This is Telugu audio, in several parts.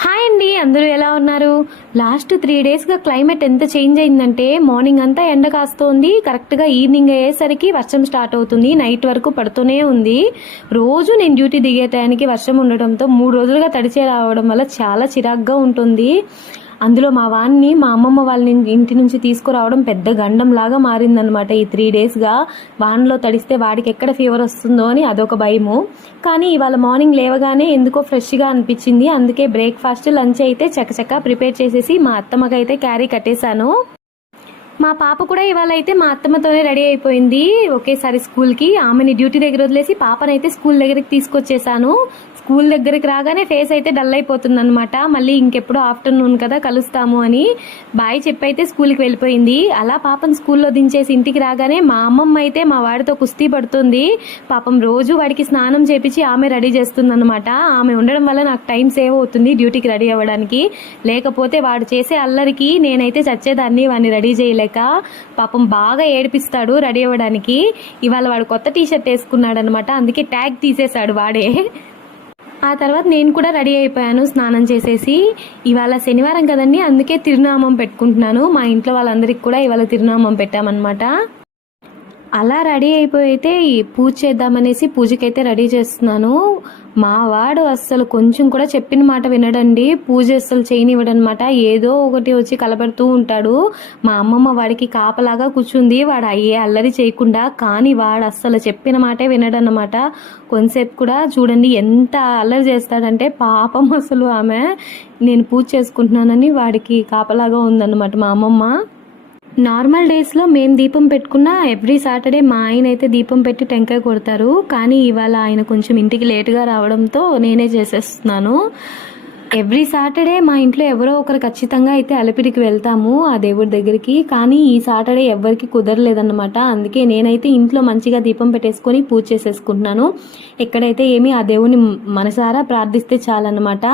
హాయ్ అండి, అందరూ ఎలా ఉన్నారు? లాస్ట్ 3 డేస్గా క్లైమేట్ ఎంత చేంజ్ అయిందంటే మార్నింగ్ అంతా ఎండ కాస్తోంది, కరెక్ట్గా ఈవినింగ్ అయ్యేసరికి వర్షం స్టార్ట్ అవుతుంది. నైట్ వరకు పడుతూనే ఉంది. రోజు నేను డ్యూటీ దిగే టయానికి వర్షం ఉండడంతో 3 రోజులుగా తడిచే రావడం వల్ల చాలా చిరాగ్గా ఉంటుంది. అందులో మా వాడిని మా అమ్మమ్మ వాళ్ళ ఇంటి నుంచి తీసుకురావడం పెద్ద గండంలాగా మారిందనమాట. ఈ 3 డేస్గా వాన్లో తడిస్తే వాడికి ఎక్కడ ఫీవర్ వస్తుందో అని అదొక భయము. కానీ ఇవాళ మార్నింగ్ లేవగానే ఎందుకో ఫ్రెష్గా అనిపించింది. అందుకే బ్రేక్ఫాస్ట్ లంచ్ అయితే చకచకా ప్రిపేర్ చేసేసి మా అత్తమ్మకైతే క్యారీ కట్టేశాను. మా పాప కూడా ఇవాళ అయితే మా అత్తమ్మతోనే రెడీ అయిపోయింది ఒకేసారి స్కూల్కి. ఆమెని డ్యూటీ దగ్గర వదిలేసి పాపనైతే స్కూల్ దగ్గరికి తీసుకొచ్చేసాను. స్కూల్ దగ్గరికి రాగానే ఫేస్ అయితే డల్ అయిపోతుంది అనమాట. మళ్ళీ ఇంకెప్పుడు ఆఫ్టర్నూన్ కదా కలుస్తాము అని బాయ్ చెప్పి అయితే స్కూల్కి వెళ్ళిపోయింది. అలా పాపను స్కూల్లో దించేసి ఇంటికి రాగానే మా అమ్మమ్మ అయితే మా వాడితో కుస్తీ పడుతుంది. పాపం రోజు వాడికి స్నానం చేపించి ఆమె రెడీ చేస్తుంది అనమాట. ఆమె ఉండడం వల్ల నాకు టైం సేవ్ అవుతుంది డ్యూటీకి రెడీ అవ్వడానికి. లేకపోతే వాడు చేసే అల్లరికి నేనైతే చచ్చేదాన్ని వాడిని రెడీ చేయలేక. పాపం బాగా ఏడిపిస్తాడు రెడీ అవ్వడానికి. ఇవాళ వాడు కొత్త టీషర్ట్ వేసుకున్నాడు అనమాట, అందుకే ట్యాగ్ తీసేశాడు వాడే. ఆ తర్వాత నేను కూడా రెడీ అయిపోయాను స్నానం చేసేసి. ఇవాళ శనివారం కదండి, అందుకే తిరునామం పెట్టుకుంటున్నాను. మా ఇంట్లో వాళ్ళందరికీ కూడా ఇవాళ తిరునామం పెట్టామన్నమాట. అలా రెడీ అయిపోయితే పూజ చేద్దామనేసి పూజకైతే రెడీ చేస్తున్నాను. మా వాడు అస్సలు కొంచెం కూడా చెప్పిన మాట వినడండి. పూజ అస్సలు చేయనివ్వడనమాట. ఏదో ఒకటి వచ్చి కలబెడుతూ ఉంటాడు. మా అమ్మమ్మ వాడికి కాపలాగా కూర్చుంది, వాడు అయ్యే అల్లరి చేయకుండా. కానీ వాడు అస్సలు చెప్పిన మాటే వినడనమాట. కొంతసేపు కూడా చూడండి ఎంత అల్లరి చేస్తాడంటే పాపం. అసలు ఆమె నేను పూజ చేసుకుంటున్నానని వాడికి కాపలాగా ఉందన్నమాట మా అమ్మమ్మ. నార్మల్ డేస్లో మేము దీపం పెట్టుకున్న ఎవ్రీ సాటర్డే మా ఆయన అయితే దీపం పెట్టి టెంకాయ కొడతారు. కానీ ఇవాళ ఆయన కొంచెం ఇంటికి లేటుగా రావడంతో నేనే చేసేస్తున్నాను. ఎవ్రీ సాటర్డే మా ఇంట్లో ఎవరో ఒకరు ఖచ్చితంగా అయితే అలిపిరికి వెళ్తాము ఆ దేవుడి దగ్గరికి. కానీ ఈ సాటర్డే ఎవరికి కుదరలేదన్నమాట. అందుకే నేనైతే ఇంట్లో మంచిగా దీపం పెట్టేసుకొని పూజ చేసేసుకుంటున్నాను. ఎక్కడైతే ఏమి ఆ దేవుని మనసారా ప్రార్థిస్తే చాలన్నమాట.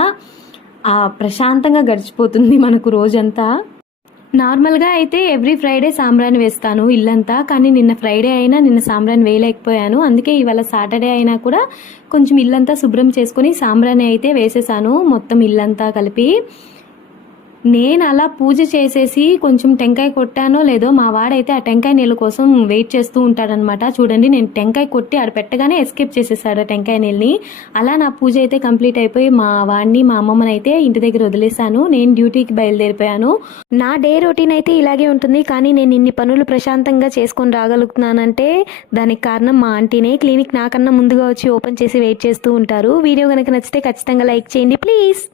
ప్రశాంతంగా గడిచిపోతుంది మనకు రోజంతా. నార్మల్గా అయితే ఎవ్రీ ఫ్రైడే సాంబ్రాణి వేస్తాను ఇల్లంతా. కానీ నిన్న ఫ్రైడే అయినా నిన్న సాంబ్రాణి వేయలేకపోయాను. అందుకే ఇవాళ సాటర్డే అయినా కూడా కొంచెం ఇల్లంతా శుభ్రం చేసుకొని సాంబ్రాణి అయితే వేసేసాను మొత్తం ఇల్లంతా కలిపి. నేను అలా పూజ చేసేసి కొంచెం టెంకాయ కొట్టానో లేదో మా వాడైతే ఆ టెంకాయ నీళ్ళ కోసం వెయిట్ చేస్తూ ఉంటాడనమాట. చూడండి, నేను టెంకాయ కొట్టి ఆడ పెట్టగానే ఎస్కేప్ చేసేసాడు ఆ టెంకాయ నీళ్ళని. అలా నా పూజ అయితే కంప్లీట్ అయిపోయి మా వాడిని మా అమ్మమ్మని అయితే ఇంటి దగ్గర వదిలేశాను. నేను డ్యూటీకి బయలుదేరిపోయాను. నా డే రొటీన్ అయితే ఇలాగే ఉంటుంది. కానీ నేను ఇన్ని పనులు ప్రశాంతంగా చేసుకొని రాగలుగుతున్నానంటే దానికి కారణం మా ఆంటీనే. క్లినిక్ నాకన్నా ముందుగా వచ్చి ఓపెన్ చేసి వెయిట్ చేస్తూ ఉంటారు. వీడియో కనుక నచ్చితే ఖచ్చితంగా లైక్ చేయండి ప్లీజ్.